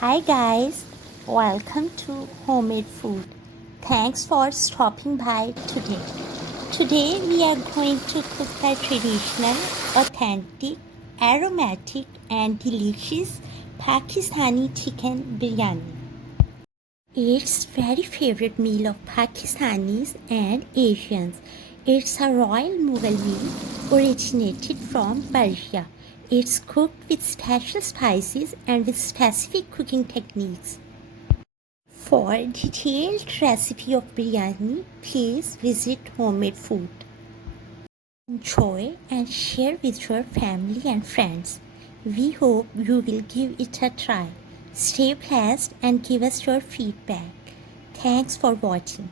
Hi guys, welcome to Homemade Food. Thanks for stopping by today. Today we are going to cook the traditional, authentic, aromatic and delicious Pakistani chicken biryani. It's very favorite meal of Pakistanis and Asians. It's a royal Mughal meal originated from Persia. It's cooked with special spices and with specific cooking techniques. For a detailed recipe of biryani, please visit Homemade Food. Enjoy and share with your family and friends. We hope you will give it a try. Stay blessed and give us your feedback. Thanks for watching.